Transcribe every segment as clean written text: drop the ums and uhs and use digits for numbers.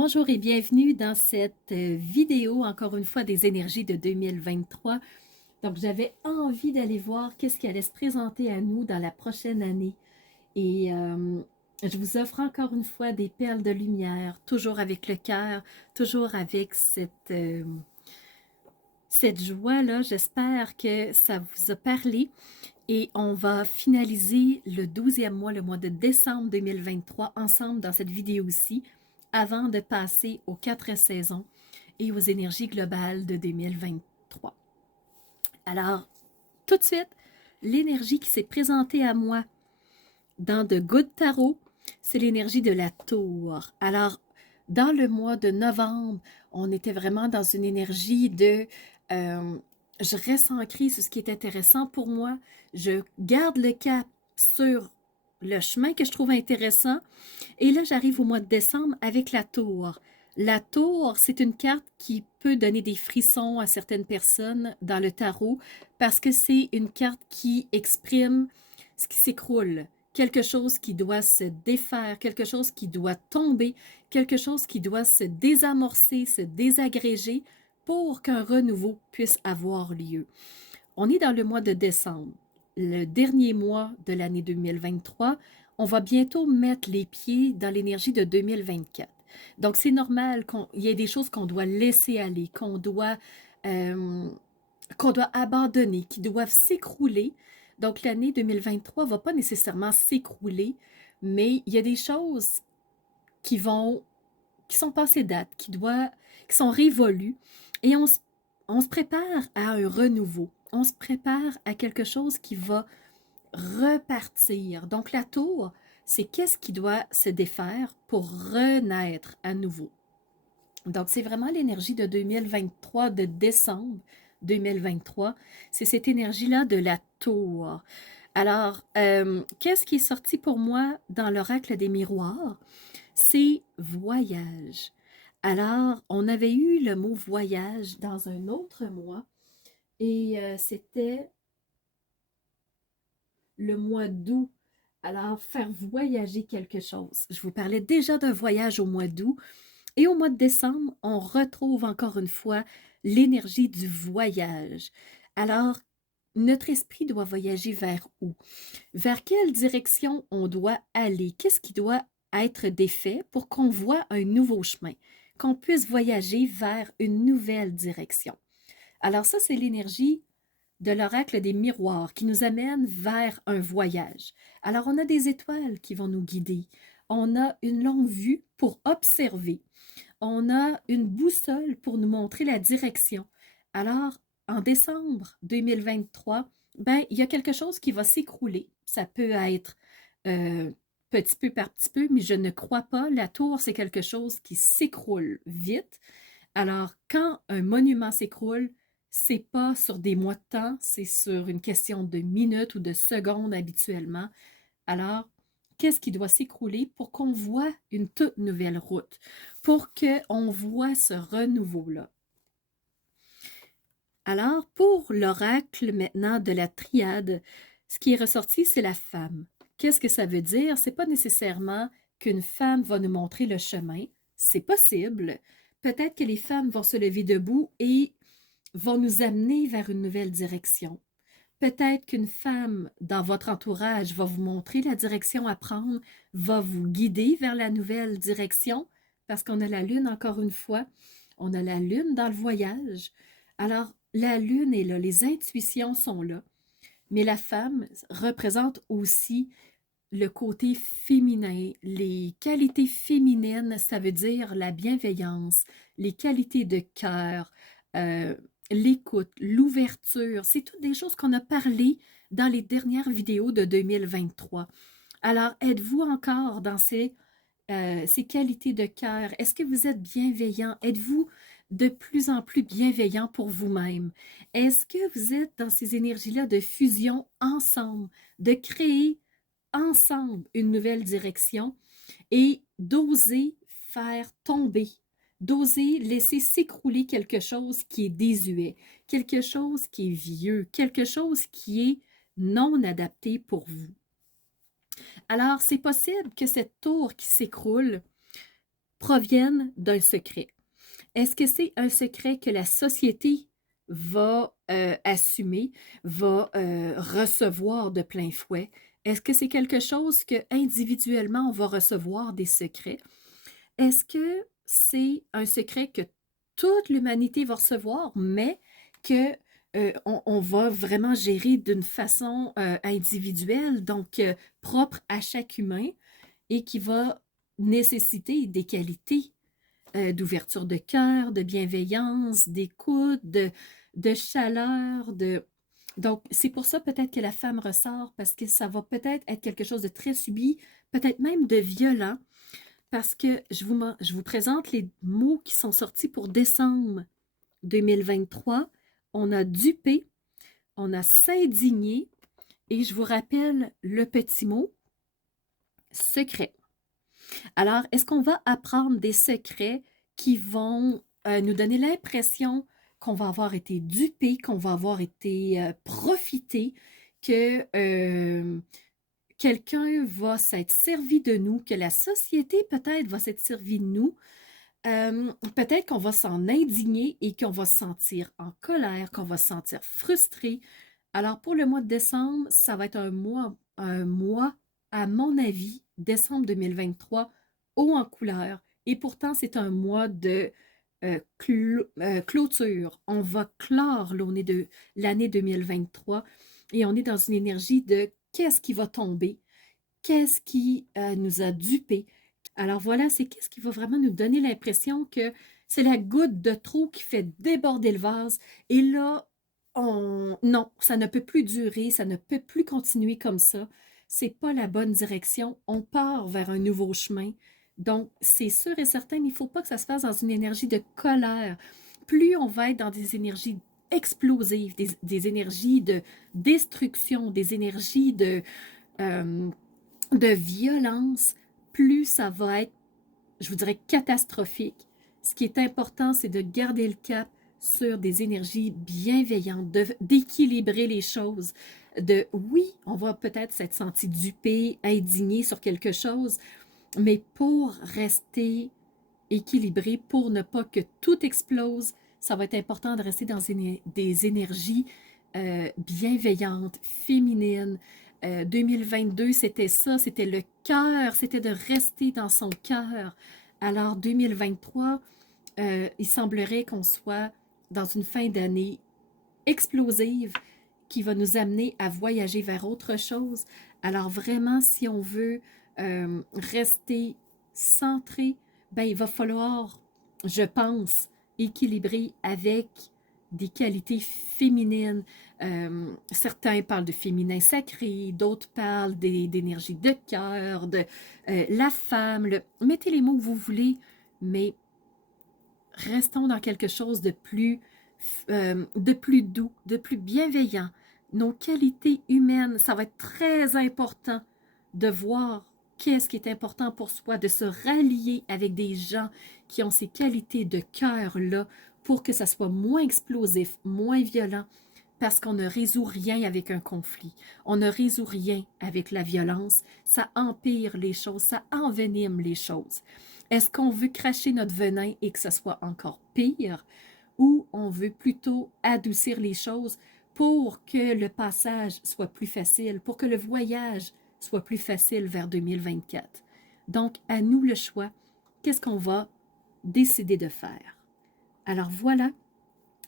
Bonjour et bienvenue dans cette vidéo, encore une fois, des énergies de 2023. Donc, j'avais envie d'aller voir qu'est-ce qui allait se présenter à nous dans la prochaine année. Et je vous offre encore une fois des perles de lumière, toujours avec le cœur, toujours avec cette joie-là. J'espère que ça vous a parlé. Et on va finaliser le 12e mois, le mois de décembre 2023, ensemble dans cette vidéo-ci, avant de passer aux 4 saisons et aux énergies globales de 2023. Alors, tout de suite, l'énergie qui s'est présentée à moi dans The Good Tarot, c'est l'énergie de la tour. Alors, dans le mois de novembre, on était vraiment dans une énergie de je reste ancrée sur ce qui est intéressant pour moi, je garde le cap sur le chemin que je trouve intéressant. Et là, j'arrive au mois de décembre avec la tour. La tour, c'est une carte qui peut donner des frissons à certaines personnes dans le tarot parce que c'est une carte qui exprime ce qui s'écroule, quelque chose qui doit se défaire, quelque chose qui doit tomber, quelque chose qui doit se désamorcer, se désagréger pour qu'un renouveau puisse avoir lieu. On est dans le mois de décembre, le dernier mois de l'année 2023. On va bientôt mettre les pieds dans l'énergie de 2024. Donc, c'est normal qu'il y ait des choses qu'on doit laisser aller, euh, qu'on doit abandonner, qui doivent s'écrouler. Donc, l'année 2023 ne va pas nécessairement s'écrouler, mais il y a des choses qui sont passées date, qui sont révolues, et on se prépare à un renouveau. On se prépare à quelque chose qui va repartir. Donc, la tour, c'est qu'est-ce qui doit se défaire pour renaître à nouveau. Donc, c'est vraiment l'énergie de 2023, de décembre 2023. C'est cette énergie-là de la tour. Alors, qu'est-ce qui est sorti pour moi dans l'oracle des miroirs? C'est voyage. Alors, on avait eu le mot voyage dans un autre mois et c'était le mois d'août. Alors, faire voyager quelque chose. Je vous parlais déjà d'un voyage au mois d'août. Et au mois de décembre, on retrouve encore une fois l'énergie du voyage. Alors, notre esprit doit voyager vers où? Vers quelle direction on doit aller? Qu'est-ce qui doit être défait pour qu'on voit un nouveau chemin, qu'on puisse voyager vers une nouvelle direction? Alors ça, c'est l'énergie de l'oracle des miroirs qui nous amène vers un voyage. Alors, on a des étoiles qui vont nous guider. On a une longue vue pour observer. On a une boussole pour nous montrer la direction. Alors, en décembre 2023, ben, il y a quelque chose qui va s'écrouler. Ça peut être euh, petit peu par petit peu, mais je ne crois pas. La tour, c'est quelque chose qui s'écroule vite. Alors, quand un monument s'écroule, c'est pas sur des mois de temps, c'est sur une question de minutes ou de secondes habituellement. Alors, qu'est-ce qui doit s'écrouler pour qu'on voit une toute nouvelle route, pour qu'on voit ce renouveau-là? Alors, pour l'oracle maintenant de la triade, ce qui est ressorti, c'est la femme. Qu'est-ce que ça veut dire? C'est pas nécessairement qu'une femme va nous montrer le chemin. C'est possible. Peut-être que les femmes vont se lever debout et vont nous amener vers une nouvelle direction. Peut-être qu'une femme dans votre entourage va vous montrer la direction à prendre, va vous guider vers la nouvelle direction, parce qu'on a la lune encore une fois, on a la lune dans le voyage. Alors, la lune est là, les intuitions sont là, mais la femme représente aussi le côté féminin, les qualités féminines, ça veut dire la bienveillance, les qualités de cœur, euh, l'écoute, l'ouverture. C'est toutes des choses qu'on a parlé dans les dernières vidéos de 2023. Alors, êtes-vous encore dans ces qualités de cœur? Est-ce que vous êtes bienveillant? Êtes-vous de plus en plus bienveillant pour vous-même? Est-ce que vous êtes dans ces énergies-là de fusion ensemble, de créer ensemble une nouvelle direction et d'oser faire tomber, d'oser laisser s'écrouler quelque chose qui est désuet, quelque chose qui est vieux, quelque chose qui est non adapté pour vous. Alors, c'est possible que cette tour qui s'écroule, proviennent d'un secret? Est-ce que c'est un secret que la société va assumer, va recevoir de plein fouet? Est-ce que c'est quelque chose que individuellement on va recevoir des secrets? Est-ce que c'est un secret que toute l'humanité va recevoir, mais que on va vraiment gérer d'une façon individuelle, donc propre à chaque humain, et qui va nécessiter des qualités d'ouverture de cœur, de bienveillance, d'écoute, de chaleur, de... Donc, c'est pour ça peut-être que la femme ressort, parce que ça va peut-être être quelque chose de très subi, peut-être même de violent, parce que je vous présente les mots qui sont sortis pour décembre 2023. On a dupé, on a s'indigner, et je vous rappelle le petit mot secret. Alors, est-ce qu'on va apprendre des secrets qui vont nous donner l'impression qu'on va avoir été dupé, qu'on va avoir été profité, que quelqu'un va s'être servi de nous, que la société peut-être va s'être servie de nous? Peut-être qu'on va s'en indigner et qu'on va se sentir en colère, qu'on va se sentir frustré. Alors, pour le mois de décembre, ça va être un mois, à mon avis, décembre 2023, haut en couleur. Et pourtant, c'est un mois de clôture. On va clore l'année 2023 et on est dans une énergie de qu'est-ce qui va tomber, qu'est-ce qui nous a dupés. Alors voilà, c'est qu'est-ce qui va vraiment nous donner l'impression que c'est la goutte de trop qui fait déborder le vase. Et là, non, ça ne peut plus durer, ça ne peut plus continuer comme ça. C'est pas la bonne direction. On part vers un nouveau chemin. Donc, c'est sûr et certain, il ne faut pas que ça se fasse dans une énergie de colère. Plus on va être dans des énergies explosives, des énergies de destruction, des énergies euh, de violence, plus ça va être, je vous dirais, catastrophique. Ce qui est important, c'est de garder le cap sur des énergies bienveillantes, d'équilibrer les choses, de oui, on va peut-être s'être senti dupé, indigné sur quelque chose, mais pour rester équilibré, pour ne pas que tout explose, ça va être important de rester dans des énergies bienveillantes, féminines. 2022, c'était ça, c'était le cœur, c'était de rester dans son cœur. Alors 2023, il semblerait qu'on soit dans une fin d'année explosive qui va nous amener à voyager vers autre chose. Alors vraiment, si on veut rester centré, ben, il va falloir, je pense, équilibrer avec des qualités féminines. Certains parlent de féminin sacré, d'autres parlent d'énergie de cœur, de la femme. Mettez les mots que vous voulez, mais restons dans quelque chose de plus doux, de plus bienveillant. Nos qualités humaines, ça va être très important de voir qu'est-ce qui est important pour soi, de se rallier avec des gens qui ont ces qualités de cœur-là pour que ça soit moins explosif, moins violent, parce qu'on ne résout rien avec un conflit. On ne résout rien avec la violence. Ça empire les choses, ça envenime les choses. Est-ce qu'on veut cracher notre venin et que ça soit encore pire, ou on veut plutôt adoucir les choses pour que le passage soit plus facile, pour que le voyage soit plus facile vers 2024? Donc, à nous le choix. Qu'est-ce qu'on va décider de faire? Alors voilà,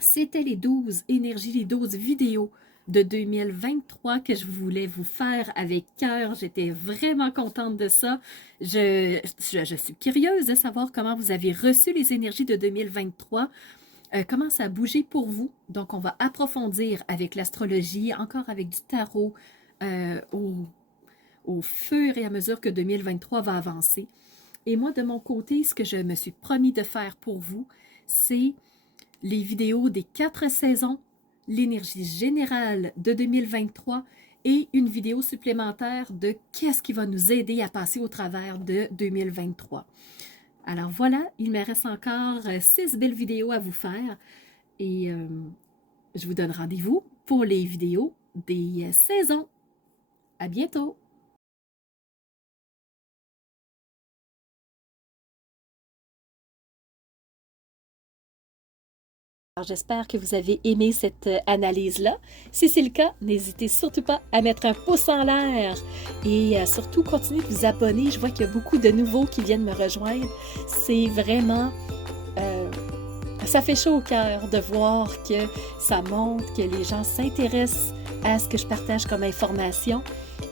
c'était les 12 énergies, les 12 vidéos de 2023 que je voulais vous faire avec cœur. J'étais vraiment contente de ça. Je suis curieuse de savoir comment vous avez reçu les énergies de 2023. Comment ça a bougé pour vous. Donc, on va approfondir avec l'astrologie, encore avec du tarot, euh, au, au fur et à mesure que 2023 va avancer. Et moi, de mon côté, ce que je me suis promis de faire pour vous, c'est les vidéos des 4 saisons, l'énergie générale de 2023 et une vidéo supplémentaire de qu'est-ce qui va nous aider à passer au travers de 2023. Alors voilà, il me reste encore 6 belles vidéos à vous faire et je vous donne rendez-vous pour les vidéos des saisons. À bientôt! Alors, j'espère que vous avez aimé cette analyse-là. Si c'est le cas, n'hésitez surtout pas à mettre un pouce en l'air et surtout continuez de vous abonner. Je vois qu'il y a beaucoup de nouveaux qui viennent me rejoindre. C'est vraiment... ça fait chaud au cœur de voir que ça montre, que les gens s'intéressent à ce que je partage comme information.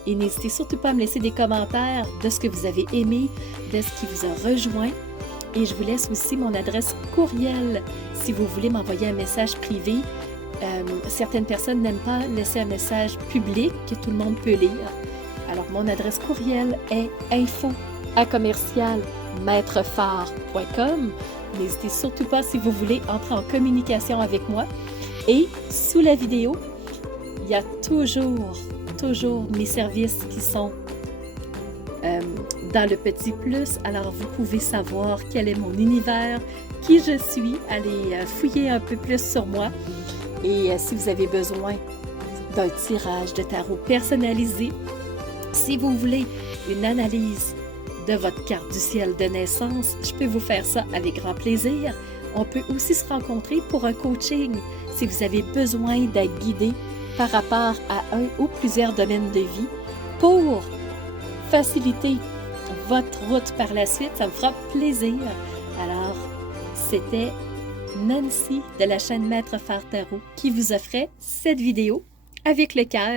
Et n'hésitez surtout pas à me laisser des commentaires de ce que vous avez aimé, de ce qui vous a rejoint. Et je vous laisse aussi mon adresse courriel si vous voulez m'envoyer un message privé. Certaines personnes n'aiment pas laisser un message public que tout le monde peut lire. Alors, mon adresse courriel est info@commercialmaitrefort.com. N'hésitez surtout pas si vous voulez entrer en communication avec moi. Et sous la vidéo, il y a toujours mes services qui sont dans le petit plus, alors vous pouvez savoir quel est mon univers, qui je suis, allez fouiller un peu plus sur moi. Et si vous avez besoin d'un tirage de tarot personnalisé, si vous voulez une analyse de votre carte du ciel de naissance, je peux vous faire ça avec grand plaisir. On peut aussi se rencontrer pour un coaching si vous avez besoin d'être guidé par rapport à un ou plusieurs domaines de vie pour faciliter votre route par la suite, ça me fera plaisir. Alors, c'était Nancy de la chaîne Maître Phare Tarot qui vous offrait cette vidéo avec le cœur.